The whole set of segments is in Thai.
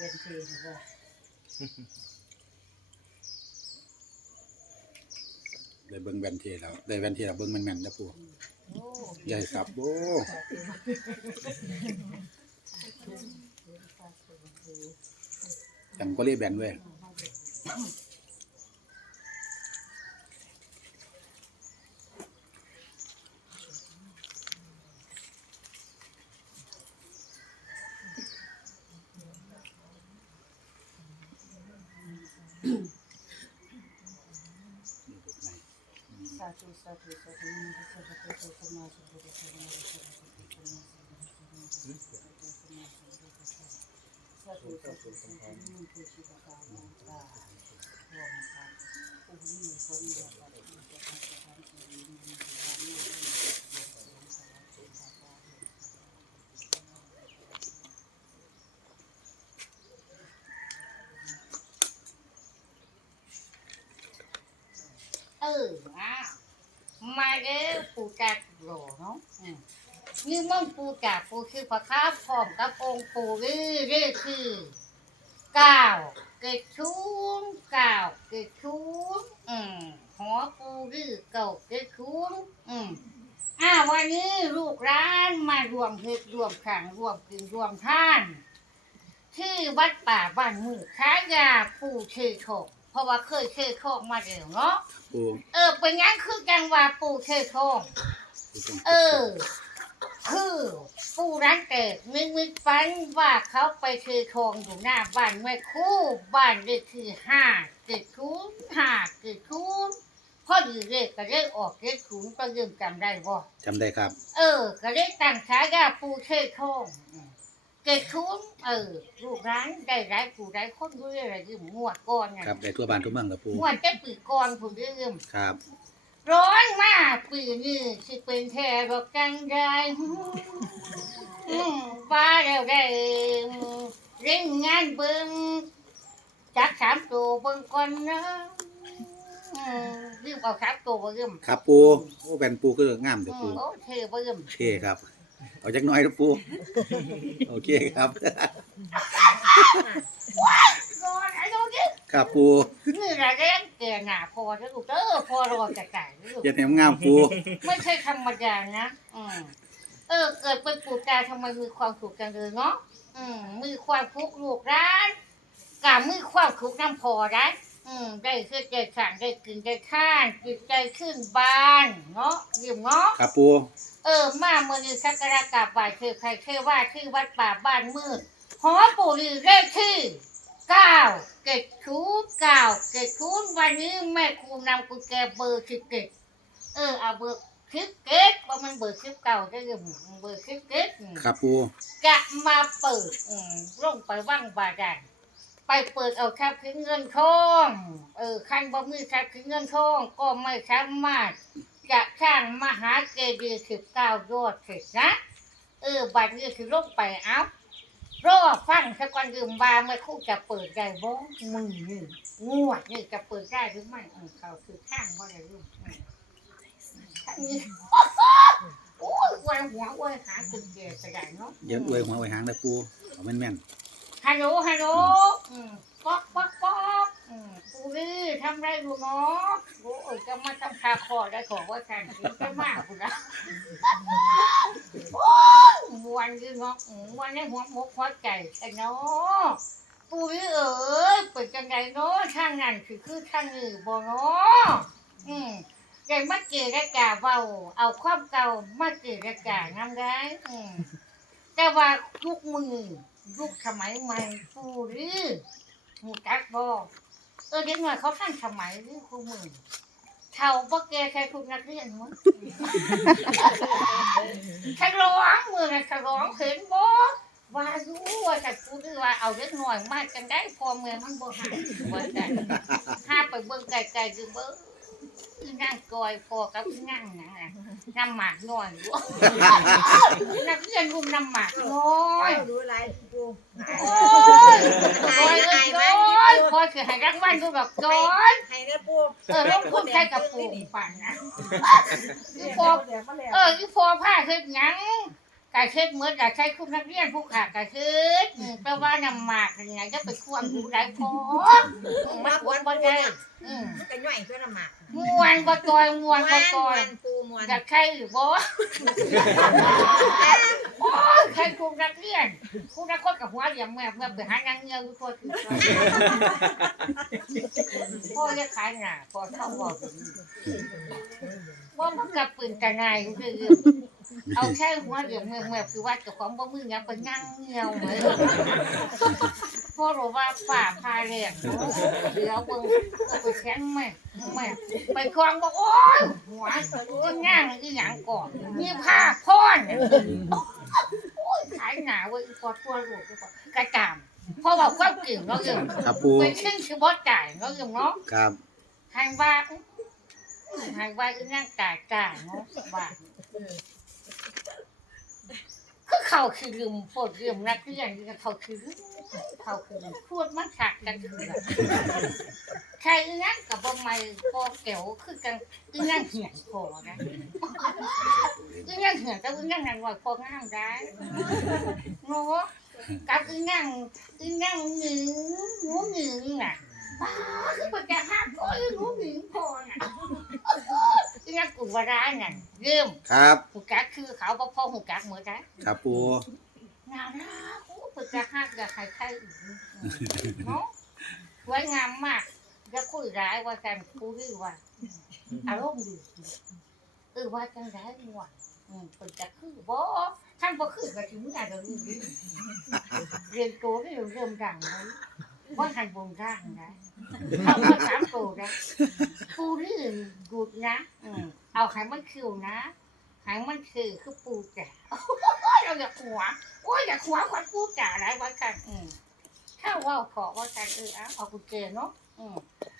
เวนทีนะว่าได้เบิ่งแวนเทีแล้วได้แวนเทีแล้วเบิ่งแม่นๆนะปู่โอ้ใหญ่ครับโอ้จังก็เลยแบนเว้ยสาธุสาธุสาธุนะโมตัสสะภะคะวะโตสัมมาสัมพุทธัสสะนะโมตัสสะภะคะวะโตสัมมาสัมพุทธัสสะนะโมตัสสะภะคะวะโตสัมมาสัมพุทธัสสะสาธุสาธุสาธุนะโมตุชิตตาโมตารวมกันผู้มีคนเดียวกันที่จะทำสถานที่นี้มีความรู้เเอออ้าวมาเด้อปูกาโหลเนาะอืมนี่มั่งปูกาปูคือพระคาบพร้อมกับองค์ปูรื้อรื้อคือเก้าเกิดชุนเก้าเกิดชุนอืม อปูรื้อเก่าเกิดชุนอืมอ้าววันนี้ลูกร้านมารวมเฮ็ดรวมขังรวมกินรวมท่าน ที่วัดป่าบ้านมือค้ายาปูเชยโคกเพราะว่าเคยเชยโคกมาเดียวเนาะปู่เออเป็นงั้นคือจังว่าปูเชยโคกปู่จังเออ คือปูร้านเกิดนึกนึกฝันว่าเขาไปเชยโคงอยู่หน้าบ้านแม่คู่บ้านเลขที่ห้าเจ็ดคูนห้าเจ็ดคูน พอดีเลขก็เลขออกเลขคูนก็ยืมจำได้บ่จำได้ครับ เออ ก็ได้ตั้งฉายาปูเชยโคงอืมเกิดทุนเออลูกร้านได้ร้ายผู้ร้ายคนด้วยอะไรยืมงวดก่อนไงครับได้ทั่วบ้านทั่วเมืองครับปู่งวดจะปีก่อนผู้ยืมครับร้อนมากปีนี้สิเป็นแทรกจังได้อืมว่าแล้วได้เร่งงานเบิ่งจักสามตัวเบิ่งก่อนนะ อืมยืมเอาสามตัวบ่ยืมครับปู่โอ้แวนปู่คืองามเด้ออืปู่มโอเคบ่ยืมโอเคครับ เอาจักหน่อยนะปู่โอเคครับร้อนไอ้ตัวนี้ครับปู่นี่แหละเรื่องแก่หนาพอจะลูกเออพอรอจะจ่ายลูก อย่าให้มันงามปู่ไม่ใช่ธรรมดานะอืมเออ เกิดเป็นปู่ตาทำไมมีความสุขจังเลยเนาะ อืมมีความทุกข์ลูกร้านกับมีความทุกข์น้ำพอได้ อืมได้เพื่อใจสั่งได้กินได้ข้านจิตใจขึ้นบานเนาะยิ้มเนาะครับปู่เออมาเมื่อนี้สักการะกราบไหว้เทพใครเทว่าที่วัดป่าบ้านมืดหอปู่ฤาเลขที่เก้าเกตชูเก้าเกตชูวันนี้แม่ครูนำกุญแจเบอร์สิบเกตเออเอาเบอร์สิบเกตว่ามันเบอร์สิบเก้าได้ยังเบอร์สิบเกตครับปู่จะมาเปิดอืมลงไปว่างบาดาล ไปเปิดเอาทรัพย์สินเงินทองเออคันบ่มีทรัพย์สินเงินทองก็ไม่สามารถจะสร้างมหาเจดีย์สิบเก้ายอดเสร็จนะเออบัดนี้คือลงไปเอารอฟังสักวันยืมบาเมื่อครู่จะเปิดได้บ่มือนี่งวดนี่จะเปิดได้หรือไม่เออเขาคือข้างว่าอะไรลูกอืมข้างนี้โอ้ยอวยหัวอวยหาจุดเดียวกระดาเนาะอย่าอวยหัวอวยหางนะปู่เอาแม่น ฮัลโหลฮัลโหลอืมป๊อกป๊อกป๊อกอืมปูนี่ทำไรลูกเนาะโอ้ยจะมาทำคาคอได้ของว่าฉันถึงจะมากคุณนะโอ้ยมวนยืนเนาะอืมมวนในหัวหมกหัวใจแต่เนาะปูนี่เอ๋ยเปิดจังไงเนาะทางนั้นคือคือทางนี้บ่เนาะอืมแต่มาเจรจาเบาเอาความเก่ามาเจรจานำได้อืมแต่ว่าทุกมือ ยุคสมัยใหม่ปูนี่หมูจักบ่เออเด็กหน่อยเขาทันสมัยนี่ครูมือเท่าบ่แกใครทุกนักเรียนมั้งฉลองมือนะฉลองเห็นบ่ว่าอยู่ว่าแต่กูนี่ว่าเอาเล็กหน่อยมากจังได้พอเมือมันบ่หายว่าแต่ถ้าไปเบิ่งไกลๆคือเบิ่ง อีนั่งกอยพอกับอีนั่งนะน้ำหมากน้อยบ่นักเรียนรุ่นน้ำหมากน้อยดูอะไรดูโอ้ยโอ้ยเอ้ยโอ้ยพอคือให้รางวัลดูแบบจอยให้ได้ปูเออลงทุนใช้กับปู่ปั่นนะเดี๋ยวเดี๋ยวมาแล้วเอออีพอผ้าเฮ็ดหยัง กายเช็ดเหมือนกับใช้คุณนักเรียนผู้ขากายเช็ดอืมแปลว่านำหมากยังไงจะไปควงดูได้พออืมมันควรบ่ได้อืมมันก็ย่อยเพื่อนละหมากมวนบ่จอยมวนบ่จอยนปูมวนอยากใช่หรือบ่โอ้ยใช่คุณนักเรียนคุณนักคนกับหัวเหลี่ยมแม่เมื่อไปหานางเงือกอยู่ตัวที่พ่อจะขายหน้าพ่อชอบบอกแบบนี้ว่ามันกับปืนกระนายอยู่คือ เอาแค่หัวเหลี่ยมแม่แม่คือว่าเจ้าของบ่มือยังไปนั่งเงียวเหมือนพ่อรู้ว่าฝ่าพาแรงเดี๋ยวเบิ่งไปแข้งแม่แม่ไปคลองบอกโอ้ยหัวอีหยังอีหยังก่อนมีผ้าพ่อนโอ้ยขายหนาเว้ยอีปอดตัวโลกกระจามเพราะว่าความเก่งเนาะเอิ่มครับปูเป็นขึ้นคือบ่จ่ายเนาะเอิ่มเนาะครับหางว่าหางว่าอีนั่งจ่ายจ่ายเนาะว่า คือเขาคือลืมปวดลืมนักเรียนนี่ก็เขาคือลืมเขาคือลืมพูดมันขาดกันคือใครอีนั่งกับบ่ไม่พอแก้วคือกันอีนั่งเหี่ยนพอนะอีนั่งเหี่ยนแต่อีนั่งนั่งว่าพองามได้เนาะกับอีนั่งอีนั่งหนึ่งหนูหนึ่งน่ะ ป้าคือมันจะห้ามก็รู้หนิงพอน่ะที่นั่นกูว่าร้านน่ะเริ่มครับ หูกักคือเขาบ่พอหูกักเหมือนกันครับปูงามนะโอ้ปึกจะห้ามกับใครใครอีกเนาะสวยงามมากจะคุยร้ายว่ากันกูดื้อว่าอารมณ์ดีเออว่าจังได้ว่ะอืมปึกจะคือบ่ท่านบ่คือก็ถึงอาจจะรู้ดีเรียนโตได้เริ่มดังเลย ว่าหันวงร่างนะเอามาสามตัวนะปูนี่ดูดนะอืมเอาไขมันคิวนะไขมันคือคือปูจ๋าโอ้ยเราอยากหัวโอ้ยอยากหัวควันปูจ๋าอะไรวะกันอืมถ้าว่าขอว่ากันเออเอาเอากุญแจเนาะอืมเออเอามาลุกกุกุยเอามาลุกกุกุยเอามาลุกกุกุยอืมขณะนี้เบอร์สิบเอ็ดกำลังจะเปิดแล้วนะอืมทำเออทำอืมเอากระดาษมาหรือยังอืม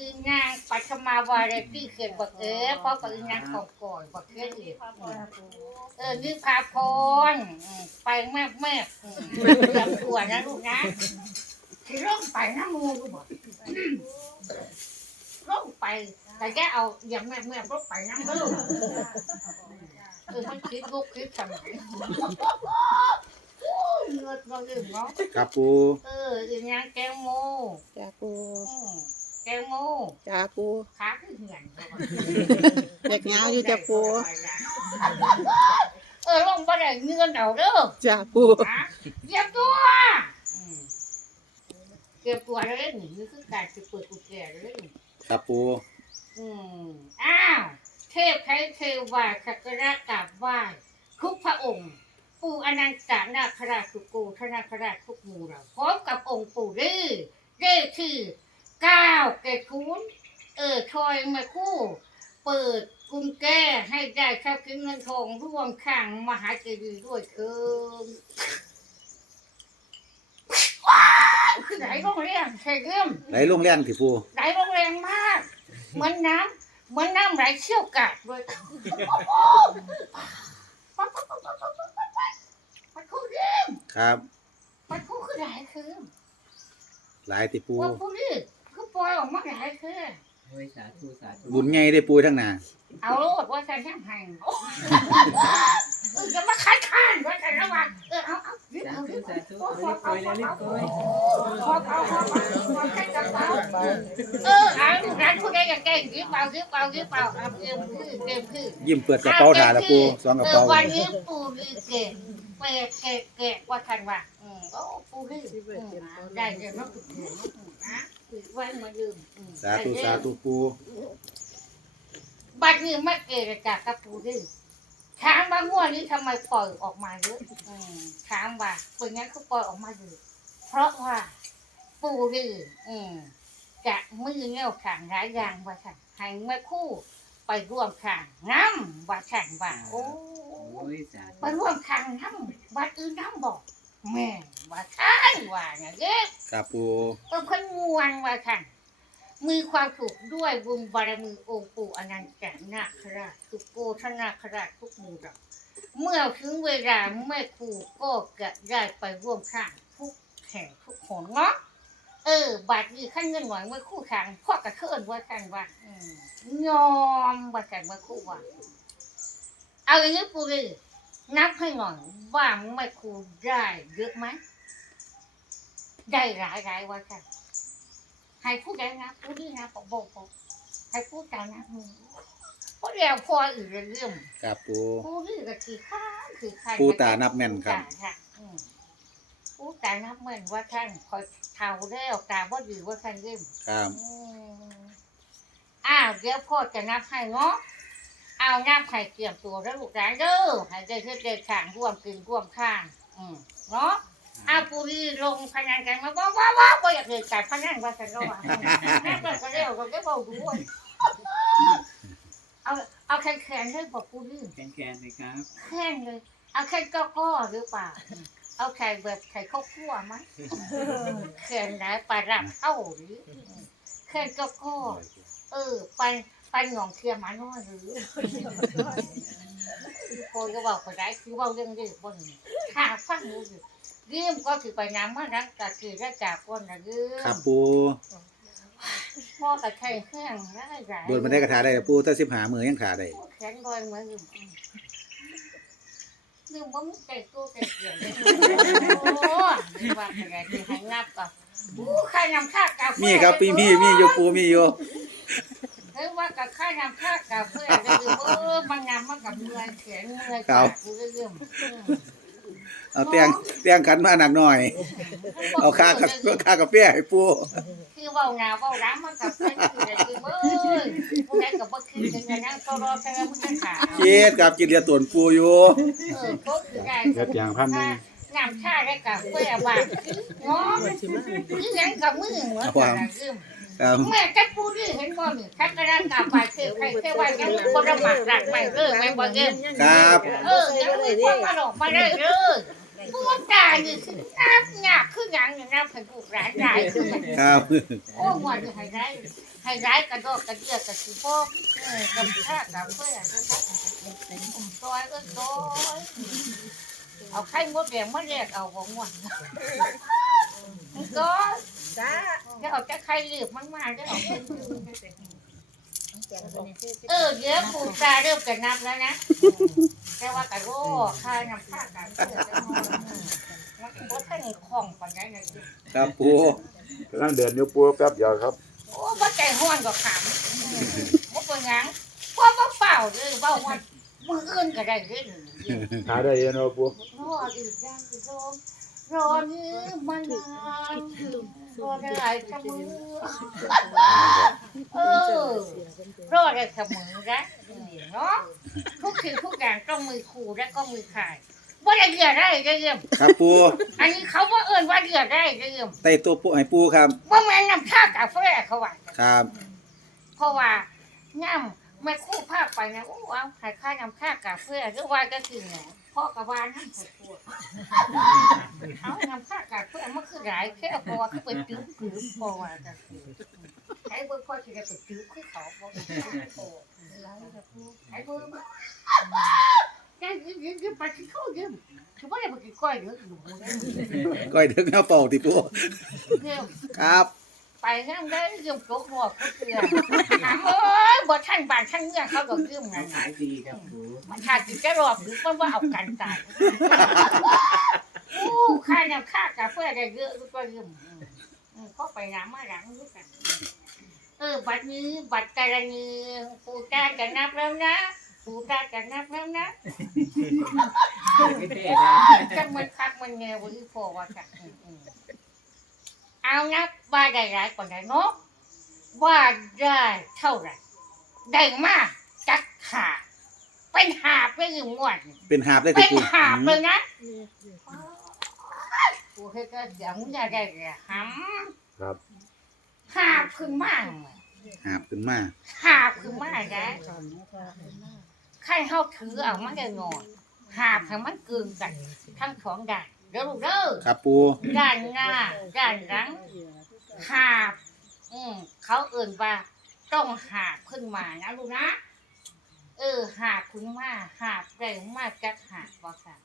อยังปลาไฟอีนางตาจ้าอีนางใจเดินอีนางหนักน้อยอืมอีนางขายเฮือนอีนางก้านเจ้าอีอีนางปัทมาวาเรตี้เขียนบักเอ๋เพราะกับอีนางของก่อนบักเอ๋อีกเออนี่พาพรอืมไปแม่แม่อืมเตรียมตัวนะลูกนะที่ร่องไปน้ำมูลูกบอกร่องไป แต่แกเอาอย่างแม่แม่ร่องไปน้ำมูเออมันคิดลูกคิดสมัยโอ้ยเงินเราลืมเนาะครับปูเอออีนางแกงโมจ้าปู อืม แกงโมจ้าปูขาขึ้นเหือนอยากยาวอยู่จ้าปูเออลงไปได้เงินเอาเด้อจ้าปูนะเตรียมตัวอืมเตรียมตัวเลยหนีนี่คือการจะเปิดกุญแจเลยครับปูอืมอ้าวเทพไทยเทวาสักการะกราบไหว้ทุกพระองค์ปู่อนันตนาคราชสุโกธนาคราชทุกหมู่เราพร้อมกับองค์ปู่ดื้อดื้อคือ เก้าเกศคูณเออชอยมาคู่ เปิดกุญแจให้ได้ทรัพย์สินเงินทองร่วมขังมหาเจดีย์ด้วยเถิดว้าวคือไหนโรงเรียนใช่เรื่องไหลลงแรงที่ปูไหลลงแรงมาก เหมือนน้ำเหมือนน้ำไหลเชี่ยวกาดเลยมันคู่เรื่องครับมันคู่คือไหลคือหลายที่ปูว่าผู้นี้คือ ปล่อยออกมาไหลคือ โอ้ยสาธุสาธุบุญไงได้ปูทั้งหนาเอาโลดว่าฉันยังไงเออจะมาคัดค้านว่าฉันระวังเออเอาเอารีบสาเอาธุรีบสาธุเอารีบโกยแล้วรีบโกยขอเอาขอเอาขอแค่กระเป๋าเออเอาร้านผู้ใดอยากแก้รีบเอารีบเอารีบเอาเอาเต็มคือเต็มคือยิ้มเปิดกระเป๋าถาแล้วปูสองกระเออเป๋าวันนี้ปูรีเกะเปะเกะเกะว่าทันว่าอืมโอ้ปูรีอืมได้เดี๋ยวน้องถูกเดี๋ยวน้องถูกนะคือ ไว้มาลืมอืมสาธุสาธุปูบัดนี้มาเกะจากกับปูรีถามว่างวดนี้ทำไมปล่อยออกมาเยอะอืมถามว่าเป็นงั้นเขาปล่อยออกมาเยอะเพราะว่า ปูรีอืมจะมือเงี้ยวขังหลายอย่างว่าทันให้แม่คู่ ไปร่วมขังน้ำว่าขังว่าโอ้ โอ้ยสาธุ ไปร่วมทางน้ำวัดอื่นน้ำบอก แม่ว่าท่านว่าเนี่ยเด้ครับปูเออเพิ่นงวนว่าท่านมีความสุขด้วยบุญบารมีองค์ปู่อนันตนาคราชสุโกธนาคราชทุกหมู่เหล่าเมื่อถึงเวลาแม่ครูก็จะได้ไปร่วมข้างทุกแห่งทุกหนเนาะเออ บาทนี้ขั้นเงินหน่อยเมื่อครู่ทางพ่อกระเทินว่ากันว่าอืมยอมว่ากันเมื่อครู่ว่าเอาอย่างนี้ปูเลย นับให้หน่อยว่าแม่ครูได้เยอะไหมได้หลายหลายว่ากันให้พูดได้นะพูดดีนะบอกบอกบอกให้พูดได้นะมึงเพราะเดี๋ยวพออื่นเรื่องครับปูพูดดีก็คือข้าคือใครปูตานับแม่นครับปูตาค่ะอืมปูตานับแม่นว่าท่านคอยเท่าแล้วตาว่าดีว่าท่านเริ่มครับอืมอ้าวเดี๋ยวพ่อจะนับให้เนาะ เอานับให้เตรียมตัวแล้วลูกหลานเด้อให้ได้เพื่อเดินข้างร่วมกินร่วมข้าง อืมเนาะอาปุรีลงพนันกันมาว่าว่าว่าบ่อยากเกิดการพนันว่าฉันก็ว่านั่นก็ก็เรียกก็เบาดูว่าเอาเอาแค่แขนให้บอกปุรีแคนแคนเลยครับแค่นเลย เอาแค่ก็ก็หรือเปล่าเอาแค่แบบไข่ข้าวคั่วมั้ยแค่ไหนปลาดับเอ้าหรือแค่ก็ก็เออไป ไปหนองเทียมมาน้อยหรือคนก็บอกก็ได้คือเว่าเรื่องนี้บนถ้าฟังดูสิเรื่องก็ถือไปน้ำมานักกะคือได้จากคนนะเรื่อครับปูพ่อกับไข่แห้งได้หลายโดนมาได้กระทาได้ปูถ้าสิบหามือยังขาได้แขนลอยเหมือนอยู่เรื่องว่มึงเตะกูเตะเกี่ยวเลยโอ้ว่าอะไรที่ให้นับก่อนอู้ใครนำค่ากาแฟมีครับปีมีมีอยู่ปูมีอยู่ เฮ้ยว่ากับค่านำค่ากาแฟได้อยู่เออมันนำมากับเมื่อยแขนเมื่อยขากูเรื่องเอาเตียงเตียงขันมาหนักหน่อย เอาค่ากับค่ากาแฟให้ปูคือเบาหนาวเบาร้ำมันกับเป็นคืออะไรคือเบ้ยผู้ใดกับบ่คือจังไงนั่งก็รอแค่มึงจะขาวเจ็ดครับกินเรียตวนปูอยู่เออก็คือได้เฮ็ดอย่างพันหนึ่งน้ำชาได้กับเพื่อบางเนาะคือยังกับมือเหมือนกันนะคือ ครับแม่จะพูดดิเห็นบ่นี่คักกระดานกาบไปคือใครแค่ว่ายังคนละหมักหลักไปเออแม่บ่เอิ้นครับเออยังมีคนมาหลอกมาได้เลยผู้ตายนี่คือน้ำหนักคือหยังนี่น้ำให้ลูกหลานได้คือมันครับโอ้หมดให้ได้ให้ได้กระโดดกระเดือกกระสีพกเออกับข้ากับเพื่อนกับพวกผมซอยเออซอยเอาไข่มดแดงมาแยกเอาของหวานก็ จ้าจะเอาจะไข่เหลือบมันมาจะเอาเออเดี๋ยวปูตาเริ่มจะนับแล้วนะแต่ว่ากระโดดข้าน้ำข้ากันเพื่อนมันก็แค่ในคล่องปันได้นะครับปูกำลังเดินอยู่ปูแป๊บเดียวครับ โอ้บ่ใจห้อนก็ขำบ่เป็นหยังเพราะว่าเปล่าเลยเว้าว่ามืออื่นก็ได้เด้อหาได้เยอะเนาะปูรออีกอย่างอีกรอบรอนี้มันนาน รอได้เสมอเออรอได้เสมอนะเนาะทุกสิ่งทุกอย่างต้องมือครูและก็มือขายว่าได้เดือดได้ได้เยี่ยมครับปูอันนี้เขาว่าเอิ้นว่าเดือดได้ได้เยี่ยมไต่ตัวปูให้ปูครับว่าแม่นน้ำชากาแฟเขาว่าครับ เพราะว่าง่ำไม่คู่ภาคไปนะโอ้เอาขายค่าน้ำค่ากาแฟหรือว่าก็คือไง พ่อกับว่าน้ำปวดปวดเอานำค่ากาแฟมันคือหลายแค่พอคือเป็นตื้อตื้อพอว่าก็คือใช้เบอร์พ่อที่จะเป็นตื้อคือเขาพอใช้เบอร์แกยืมยืมยืมไปที่เขายืมถือว่าอย่าไปกินก้อยเยอะอยู่ก้อยเดึกเอาเป่าติปูยืมครับ ไปนั่งได้ยืมโจ๊กหัวก็คือถามเอ้ยบ่ท่านบ้านท่านเมืองเขาก็ยืมไงขายดีครับปูมันขาดจิตจะรอบหรือมันว่าเอากันตายอู้ค่าน้ำค่ากาแฟได้เยอะก็ยืมเขาไปน้ำมาหลังรู้กันเออบัดนี้บัดกรณีปูตาจะนับแล้วนะปูตาจะนับแล้วนะไม่เท่นะจังมันคักมันแนววันที่พอว่าจังเอานับ ว่าได้หลายกว่าได้เนาะว่าได้เท่าไหร่ได้มากจักขาเป็นหาบไม่ยืมงวดเป็นหาบได้ติเป็นปูหาบเลยนะกูเฮ็ดก็เสียงอย่าได้เลยหครับำหาบขึ้นมาหาบขึ้นมาหาบขึ้นมาได้ใครเฮาถือเอามาได้หน่อยหาบให้มันเกินกัน ทั้งสองด้านเด้อลูกเด้อครับปูด้านหน้าด้านหลัง หาบอืมเขาเอื่นว่า ต้องหาขึ้นมานะลูกนะ เออ หาขึ้นมาหาแรงมากจักหาว่าค่ะ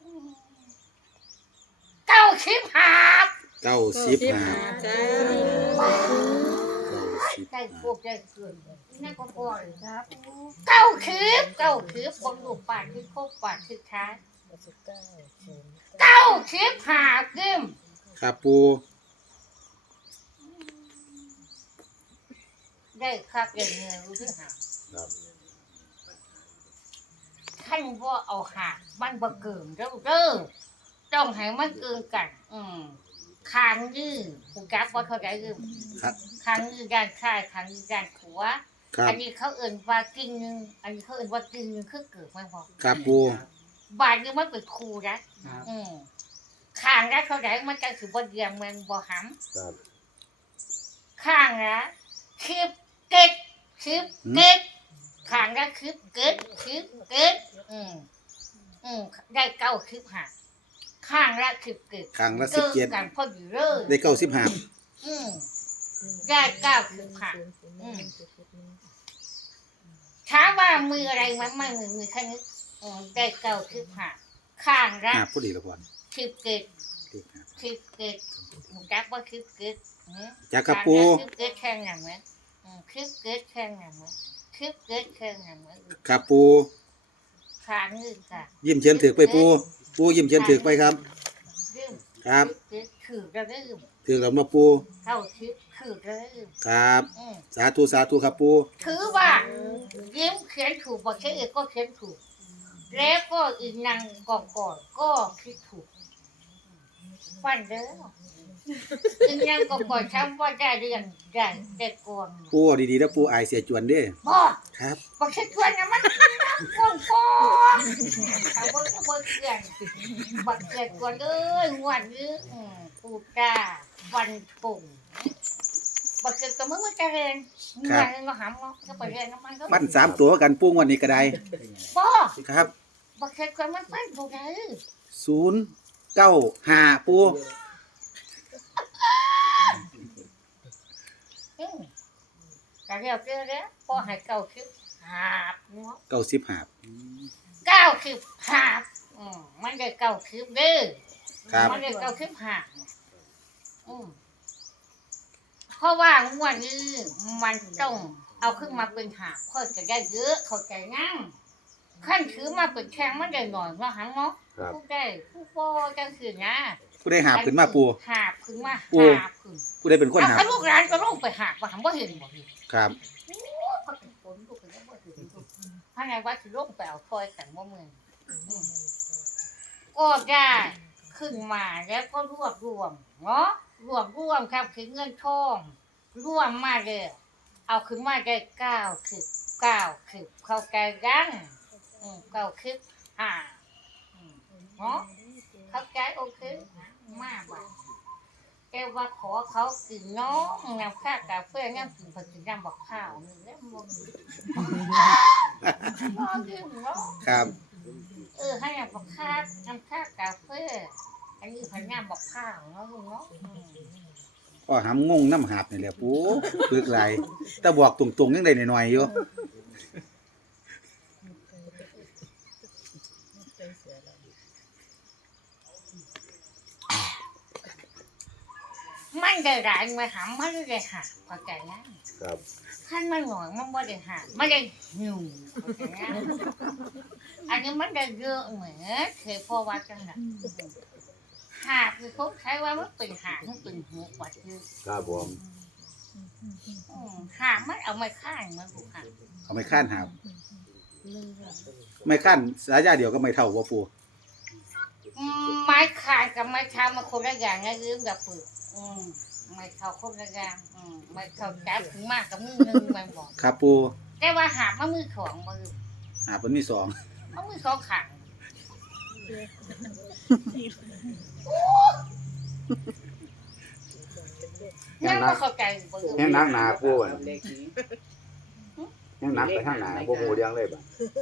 อืมเก้าชิบหาบเก้าสิบห้าจ้าเก้าสิบได้ห้าพวกได้เกินนั่นก็พอเลยครับ เก้าคืบเก้าคืบบนลูกปากที่โคกปากที่ท้าย เก้าคืบหาเกิมครับปูได้คักเงินเงินรู้ที่หาครับท่านว่าเอาหามันบ่เกินเด้อเด้อต้องให้มันเกินกัน อืมคางยื้อผู้จักบ่เข้าใจยืมครับคางยื้อด้านข้ายคางยื้อด้านขวาครับอันนี้เขาเอิ่นว่ากิ่งหนึงอันนี้เขาเอิ่นว่ากิ่งหนึงคือเกิดไม่พอครับปู บาทนี่มันเป็นครูนะ ครับ อืมข้างละเท่าไหร่มันจะถือว่าเดียมแมันบ่หครับำข้างละคิบเก็ดคิบเก็ดข้างละคิบเก็ดคิบเก็ดอืมอืมได้เก้าคิบหักข้างละคิบเก็ดครั้งละสิบเจ็ดกันพอดีเลย ได้เก้าสิบห้าอืมได้เก้าคิบหักอืมถามว่ามืออะไรมันไม่มือมือแค่นี้ อืมได้เก้าคิบหักข้างละห้าพอดีละพอนคิบเก็ดเลขห้าคลิปเกิดหมูจักว่าคลิปเกิดหือจักครับปูคลิปเกิดแข่งหนังไหมอืมคลิปเกิดแข่งหนังไหมคลิปเกิดแข่งหนังไหมครับปูขางนึงค่ะยิ้มเขียนถือไปปู ปูยิ้มเขียนถือไปครับลืมครับคลิปเกิดถือก็ลืมถือเรามาปูเข้าคลิปถือก็ลืมครับ อืม สาธุสาธุครับปูถือว่ายิ้มเขียนถูกบอกเขียนเอกก็เขียนถูก แล้วก็อีกนางก่อนก่อนก็คิดถูกฟันเด้ออีกนางก่อนก่อนช้ำว่าได้เรียนได้แต่ก่อนปูเอาดีๆแล้วปูอายเสียจวนเด้บ่ครับบักเช็ดชวนนะมันฟ้องฟ้องเอาเบิ้งเอาเบิ้งเกลือนบักเช็ดชวนเอ้ยงวดนี้อืมปูกาวันปุ่ง บักเช็ดก็มึงมันจะเรียนงานนึงก็หำเนาะก็ไปเรียนน้ำมันก็ปั้นสามตัวกันปูงวันนี้ก็ได้บ่ครับบักเช็ดชวนมันฟันปูได้ศูนย์เก้าห้าปูอืมก็เรียกเจอแล้วพอให้เก้าคิบหาบเนาะเก้าสิบห้าเก้าคิบหาบอืมมันได้เก้าคิบเด้อครับมันเลยเก้าขึ้นห่างอืม เพราะว่างวดนี้มันต้องเอาขึ้นมาเป็นหาเพื่อจะได้เยอะเข้าใจงั้งขั้นถือมาเป็นแข้งมันได้หน่อยว่าหังเนาะครับผู้ได้ผู้ปอจังคือนะผู้ได้หาบขึ้นมาปูหาบขึ้นมาปูหาบขึ้นผู้ได้เป็นคนเอาหาบเขาลูกร้านก็ลงไปหาบว่าหังว่าเห็นบ่เห็นครับเขาถึงฝนลูกไปแล้วบ่เห็นถ้าไงว่าสิลงไปเอาคอยกันว่ามึงอืมก็ได้ขึ้นมาแล้วก็รวบรวมเนาะ รวบรวมครับคือเงินทองรวมมาเลยเอาขึ้นมาได้เก้าคือเก้าคือเข้าใจยังอืมเก้าคือห้าอืมเนาะเข้าใจโอเคมากว่ะแกว่าขอเขากินน้องน้ำข้าวกาแฟน้ำกินผักกินน้ำบอกข้าวนี่แล้วมึงนอนกินเนาะครับ เออให้น้ำบอกข้าวน้ำข้าวกาแฟ อันนี้พันน้ำบอกข้าวเนาะลุงเนาะอืมก็หำงงน้ำหาบนี่แหละปูปึกไหลายแต่บอกตรงๆยังได้หน่อยๆอยู่มันได้หลายมาหามันได้หาพอใจนะครับ ขั้นมันหน่อยมันไม่ได้หาไม่ได้หิวพอใจนะอันนี้มันได้เยอะเหมือนเคยพ่อวัดจังนะ หาคือเขาใช้ว่ามันเป็นหามันเป็นหัววัดคือครับผมอืมหามันเอาไม้ข้างมันถูกหาเอาไม่ข้านหาบไม่ข้านสายาเดียวก็ไม่เท่าว่าปูอืมไม้ขาดกับไม้เท้ามันคนละอย่างนะยืมกับปึกอืมไม้เท้าคนละอย่างอืมไม้เท้าจับถึงมากกับมือหนึงมันบอกครับปูแต่ว่าหามันมือของมือหาบมันมีสองมันมือสองขัง นั่นก็เข้าใจเบิ่งแห้งนักหนาปูอะเลขนี้แห้งนักไปข้างหนาบ่ฮู้เรื่องเลยบ่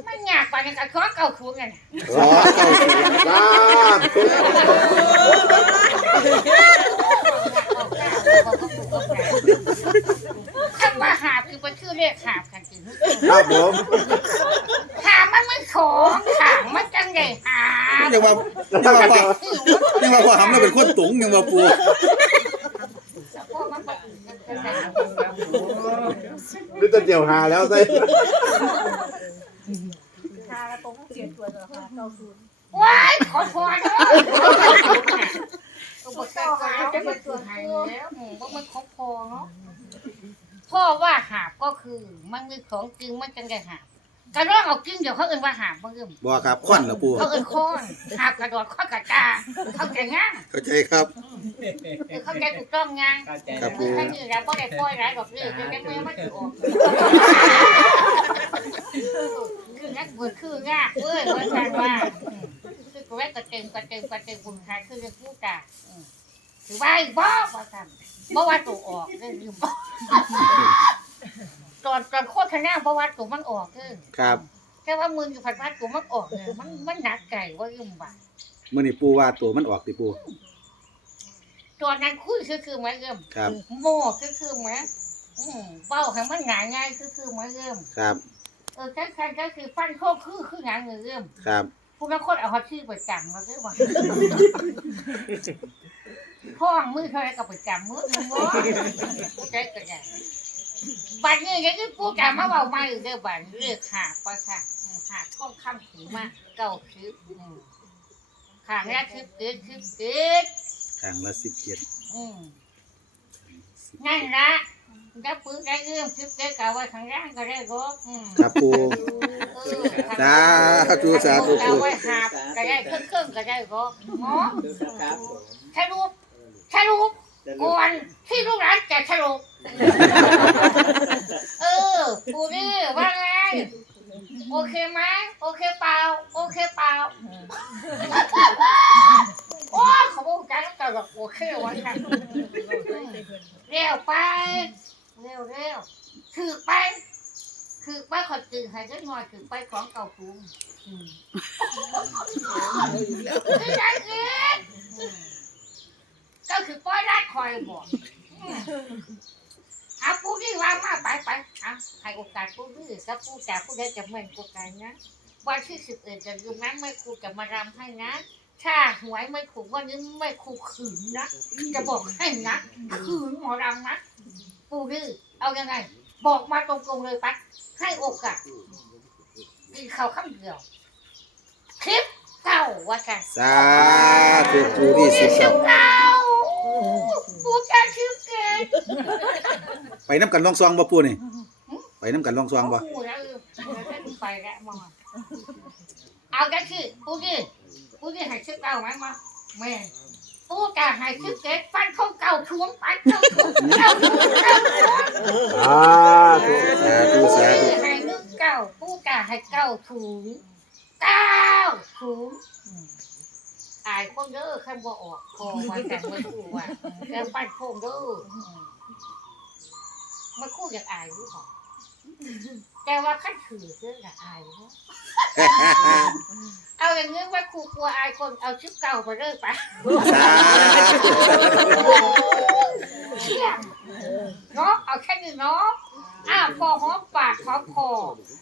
มันยากกว่านี้ก็ขอเก่าคุ้งกันน่ะสองเก้าสิบสามกับแกคันว่าหาบคือเป็นชื่อเรียกหาบกันจริงครับผมหาบมันมันของหางมันจังไงหาบ ยังว่ายังว่าพ่อยังว่าพ่อหำเราเป็นคนตุงยังว่าปูพวกมันบ่อื่นกันได้หรือจะเจียวหาแล้วใส่ว้ายขอพรเด้อเอาบ่แต่ก็เอาจะมาตัวให้แล้วอืมบ่มันของพอเนาะพ่อว่าหาบก็คือมันมีของจริงมันจังไงหาบ กระรอกเอาจริงเดี๋ยวเขาเอิ้นว่าหาบบ่เอิ้นบ่ครับควันเหรอปูเขาเอิ้นโคนหาบกระโดดข้อกระจาเขาใจง่ายเข้าใจครับเออเขาใจถูกต้องไงเข้าใจครับผมถ้านี่เราบ่ได้ปล่อยหลายดอกเรื่องจะได้ไม่มาถือออกคือนักบวชคือยากเว้ยว่าซั่นว่าอืมคือกูไว้กระเต็มกระเต็มกระเต็มบุญทานคือเรื่องผู้ตาอืมถือว่าอีบ่ว่าซั่นบ่ว่าตัวออกเด้อลืมบอกต อนตอนโคตรนาบ่ว่าตัวมันออกเด้อครับแต่ว่ามึงอยู่ผัดว่าตัวมันออกเนี่ยมันมันหนักไก่ว่าลืมบ่ามื้อนี้ปูว่าตัวมันออกติปูตอนนั้นคุยคือคือไหมเริ่มครับโม่คือคือไหมอืมเป้าให้มันหนาง่ายคือคือไหมเริ่มครับเออแค่แค่ก็คือฟันโคกคือคือหนาเงเริ่มครับพวกนักคนเอาฮอตชื่อไปจำมาคือว่าพ่อมือเท่าไรก็ไปจำมือหนึงวะกูใจกระใหญ่ บัดนี้ยังคือกูจำมาเบามาอยู่เด้อบัดเรียกขาไปค่ะอืมขาท่องคำถือมาเก้าคิดอืมขางแรกคือเกิดคือเกิดทางละ17อืมนั่นละจะปืนได้เอื้อมคิดเกิดกะว่าทางร่างก็ได้รบอืมครับปูเออสาธุสาธุเอาไว้หาบก็ได้เครื่องเครื่องก็ได้ก็เนาะครับสรุปสรุป ก่อนที่ลูกหลานจะสรุปเออปูนี่ว่าไง โอเคไหมโอเคเปล่า โอเคเปล่า โอ้เขาบอกกันตลอดโอเควันค่ะเร็วไป เร็วเร็วถือไปถือไปขอตื่นให้ได้หน่อยถือไปของเก่าคุ้มคืออย่างนี้ก็คือป้อยรัดคอย บอกเอาปูนี่ว่ามาไปไปเอาให้โอกาสปูนี่ถ้าปูจ่าปูได้จะเหมือนกูกันนะวันที่สิบเอ็ดจะลืมนั้นไม่ครูจะมารำให้นะถ้าหวยไม่ถูกวันนี้ไม่ครูขืนนะจะบอกให้นะขืนหมอรำนะปูนี่เอายังไง บอกมาตรงๆเลยปัดให้โอกาสกินข้าวข้ามเดียวคลิปเก่าว่ากันสาธุปูนี่สิชิครับวเก่า ปูจะชิวเก่งไปน้ำกันลองซองบ่ปูนี่ ไปน้ำกันลองซองบ่ปูแล้วไปแล้วมองเอากันคือปูดิปูดิให้ชิวเก่าไหมมาแม่ปูจะให้ชิวเก่งฟันเขาเก่าทวงฟันเขาทวงเก่าทวงเก่าทวงอ่าถูกสาธุปูสาดิธุให้นึกเก่าปูจะให้เก่าถุงเก้าถุง อายคนเด้อขั้นบ่ออกคอมาแต่เมื่อคู่ว่าแล้วฟันโค้งเด้อมาคู่อยากอายรู้หรอแต่ว่าขั้นถือเรื่องอยากอายรู้เอาอย่างนี้ว่าครูกลัวอายคนเอาชุดเก่าไปเลยปะสาธุเชี่ยเนาะเอาแค่นี้เนาะ อ้าวพอหอมปากหอมคอ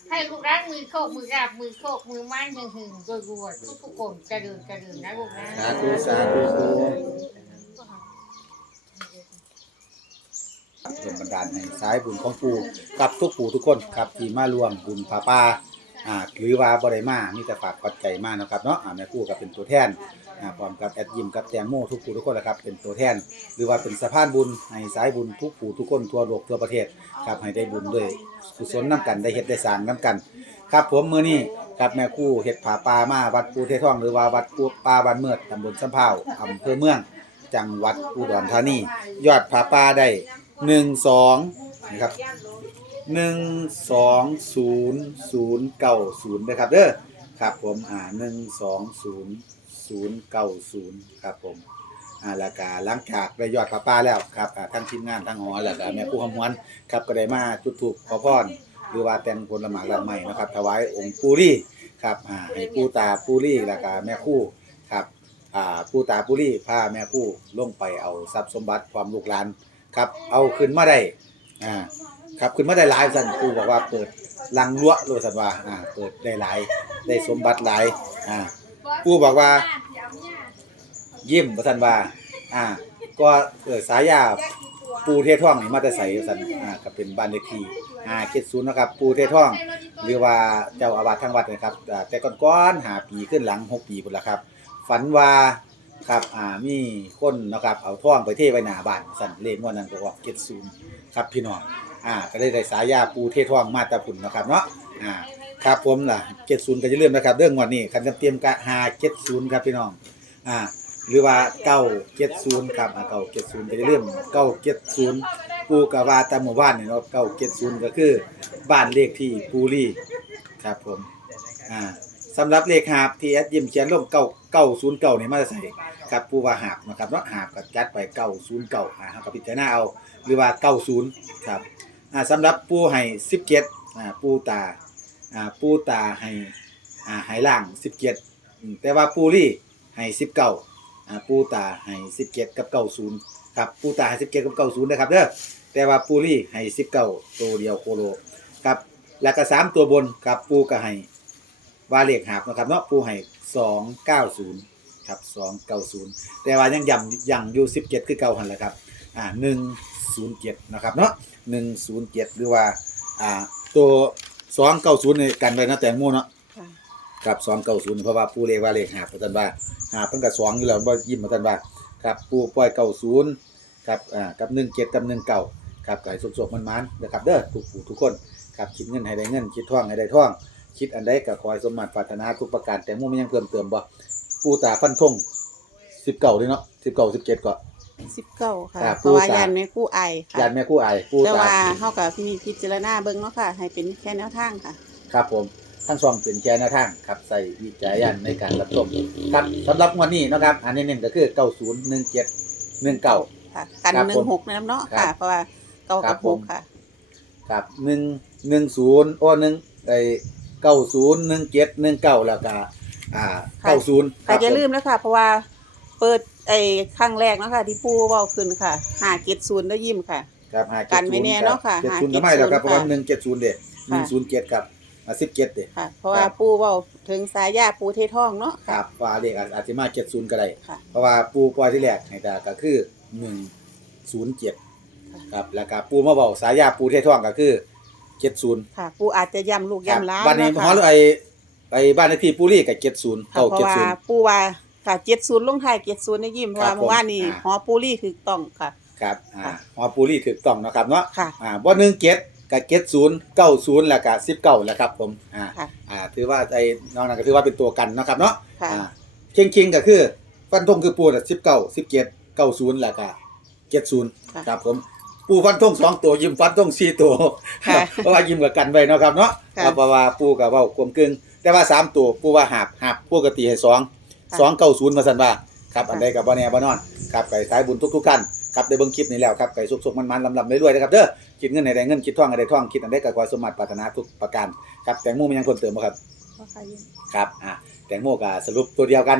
ให้ลูกรักมือโชคมือราบมือโชคมือไม้หึงหึงรวยรวทุกทุกคนจะเดินจะเดินนะลูกนะสาธุสาธุปูครับส่วนบันดาลให้สายบุญของปูกับทุกปู่ทุกคนครับที่มาร่วมบุญพาป่าอ่าหรือว่าบ่ได้มามีแต่ฝากปัจจัยมาเนาะครับเนาะอ่าแม่ครู่ก็เป็นตัวแทน อ่าพร้อมกับแอดยิมกับแตงโมทุกปู่ทุกคนแหละครับเป็นตัวแทน หรือว่าเป็นสะพานบุญให้สายบุญทุกปู่ทุกคนทั่วโลกทั่วประเทศครับให้ได้บุญด้วยกุศลน้ำกันได้เฮ็ดได้สร้างน้ำกัน ครับผมมื้อนี้ครับแม่คู่เฮ็ดผาป่ามาวัดปูเททอง หรือว่าวัดปูป่าบ้านเมือดตำบลสำเภาอำเภอเมือง จังหวัดอุดรธานียอดผาป่าได้12นะครับ1200090นะครับเด้อครับผมอ่า 1200090ครับผมอ่าแล้วก็หลังจากได้ยอดผาป่าแล้วครับอ่าทั้งทีมงานทั้งหอแล้วก็แม่คู่คำมวนครับก็ได้มาจุดธูปขอพรหรือว่าแต่งผละหมากลำไม้นะครับถวายองค์ปูรี่ครับอ่าให้ปูตาปูรี่แล้วก็แม่คู่ครับอ่าปูตาปูรี่พาแม่คู่ลงไปเอาทรัพย์สมบัติความลูกหลานครับเอาขึ้นมาได้อ่าครับขึ้นมาได้หลายสันปูบอกว่าเปิดลังรั้วโลสันว่าอ่าเปิดได้หลายได้สมบัติหลายอ่า ปูบอกว่า ยิ้มว่าซั่นว่า อ่า ก็เออสายาปูเทท่องนี่มาแต่ใสว่าซั่นอ่าก็เป็นบ้านเลขที่570นนะครับ ปูเทท่อง หรือว่าเจ้าอาวาสทางวัดนะครับอ่าแต่ก่อนๆหาปีขึ้นหลัง6ปีพุ่นละครับ ฝันว่าครับอ่ามีคนนะครับ เอาท่องไปเทไว้หน้าบ้านสันเลขงวดนั้นก็ออก70ครับพี่น้องอ่าก็เลยได้สายาปูเทท่องมาแตะพุ่นนะครับเนาะอ่า ครับผมล่ะ70ก็อย่าลืมนะครับเรื่องงวดนี้คันจำเตรียมกะ570ครับพี่น้องอ่าหรือว่าเก้าเจ็ดศูนย์ครับอ่าเก้าเจ็ดศูนย์ก็จะเริ่มเก้าเจ็ดศูนย์ปูกะว่าแต่หมู่บ้านเนี่ยเนาะเก้าเจ็ดศูนย์ก็คือบ้านเลขที่ปูรี่ครับผมอ่าสำหรับเลขหาบที่แอดยิมเขียนลงเก้าเก้าศูนย์เก้าเนี่ยมาใส่ครับปูว่าหาบนะครับเนาะหาบก็จัดไปเก้าศูนย์เก้าอ่าครับพิจารณาเอา หรือว่าเก้าศูนย์ครับอ่าสำหรับปูให้สิบเจ็ดอ่าปูตา อ่าปูตาให้อ่าให้ล่างสิบเจ็ดแต่ว่าปูรี่ให้สิบเก้าอ่าปูตาให้สิบเจ็ดกับเก้าศูนย์ครับปูตาให้สิบเจ็ดกับเก้าศูนย์นะครับเด้อแต่ว่าปูรี่ให้สิบเก้าตัวเดียวโคโลครับแล้วก็สามตัวบนครับปูก็ให้วาเลขหาบนะครับเนาะปูให้สองเก้าศูนย์ครับสองเก้าศูนย์แต่ว่ายังย้ำยังอยู่สิบเจ็ดคือเก้าหันแหละครับอ่าหนึ่งศูนย์เจ็ดนะครับเนาะหนึ่งศูนย์เจ็ดหรือว่าอ่าตัว สองเก้าศูนย์ในกันไปนะแตงโมเนาะค่ะ ครับสองเก้าศูนย์เพราะว่าปูเลขว่าเลขหาบประจันว่าหาบเพิ่นกับสองอยู่แล้วบ่ยิ้มประจันว่าครับปูปล่อยเก้าศูนย์ครับอ่ากับหนึ่งเจ็ดกับหนึ่งเก้าครับก็ให้สุกๆมันๆนะครับเด้อทุกผู้ทุกคนครับคิดเงินให้ได้เงิน คิดท่องให้ได้ท่อง คิดอันใดก็ขอให้สมหมัติปรารถนาทุกประการแต่หมู่มันยังเพิ่มเติมบ่ปูตาฟันธงสิบเก้าเลยเนาะสิบเก้าสิบเจ็ดก็ สิบเก้าค่ะอ่าเพราะว่าผู้ตายยานแม่กู้ไอค่ะยานแม่คู่อายปูแต่ตาว่าเฮากับพี่พิจารณาเบิ่งเนาะค่ะ ให้เป็นแค่แนวทางค่ะ ครับผมทั้งสองเป็นแค่หน้าทางครับใส่วิจารณญาณในการรับชมครับสำหรับงวันนี้นะครับ อันนี้เน้นก็คือเก้าศูนย์หนึ่งเจ็ดหนึ่งเก้า ค่ะ กันครับหนึ่ผงมหกนะครับเนาะครัค่ะ บเพราะว่าเก้าครักับบผหม กค่ะ ครับหนึ่งหนึ่งศูนย์โอ้หนึ่งไอเก้าศูนย์หนึ่งเจ็ดหนึ่งเก้าแล้วก็อ่าค่ะ เก้าศูนย์แต่อย่าลืมนะคะเพราะว่าเปิด ไอ้ครั้งแรกเนาะค่ะ ที่ปูเว้าขึ้นค่ะหาเกตศูนย์ได้ยิ้มค่ะ ครับหากันไว้แน่เนาะค่ะเจ็ดหาศูนย์เจ็ก็ดไม่แล้วครับเพศูนย์ราะว่าค่ะหนึ่งเจ็ดศูนย์เด็ดหนึ่งศูนย์เจ็ดกับสิบเจ็ดเด็ด ค่ะ เพราะว่าปูเว้าถึงสายยาปูเททองเนาะครัค่ะบว่าเลขอาจจะมาเจ็ดศูนย์ก็ได้ ค่ะ เพราะว่าปูปล่อยที่แรกให้ตาก็คือหนึ่งศูนย์เจ็ดค่ะครับแล้วก็ปูมาบอกสายยาปูเทท่องก็คือเจ็ดศูนย์ค่ะ ปูอาจจะย้ำลูกย้ำหล้านบ้านนี้เะฮอลไอไปบ้านเลขที่ปูรี่กับเจ็ดศูนย์ค่ะเก้าเพราะเจ็ดว่าศูนย์ ปูว่า ค่ะเจ็ดศูนย์ลงท้ายเจ็ดศูนย์ได้ยิ้มเพราะครัว่าบเมื่อวานนี้ผมอ่าหอปูรี่ถูกต้องค่ะ ครับอ่าค่ะฮอปูรี่ถูกต้องนะครับเนาะค่ะอ่าบ่หนึ่งเจ็ดกับเจ็ดศูนย์เก้าศูนย์แล้วก็สิบเก้าแล้วครับผมอ่าค่ะอ่าถือว่าไอ้น้องนั่นก็ถือว่าเป็นตัวกันเนาะครับเนาะค่ะอ่าเชิงคิงก็คือฟันธงคือปูน่ะสิบเก้าสิบเจ็ดเก้าศูนย์แล้วก็เจ็ดศูนย์ค่ะครับผมปูฟันธงสองตัวยิมฟันธงสี่ตัวค่ะเพราะว่ายิมกับกันไว้เนาะครับเนาะค่ะเพราะว่าปูกับเว้ากลมกึ่งแต่ว่าสามตัวปูว่าหาบหาบปกติให้สอง สองเก้าศูนย์มาสันว่าครับอันใดกับบ่แน่บ่นอนครับไก่สายบุญทุกๆท่านครับได้เบิ่งคลิปนี้แล้วครับไก่สุกๆมันๆลำๆรวยๆนะครับเด้อคิดเงินให้ได้เงินคิดท่องให้ได้ท่องคิดอันใดกับความสมบัติปรารถนาทุกประการครับแตงโมมันยังเพิ่มเติมบ่ครับครับอ่าแตงโมก็สรุปตัวเดียวกัน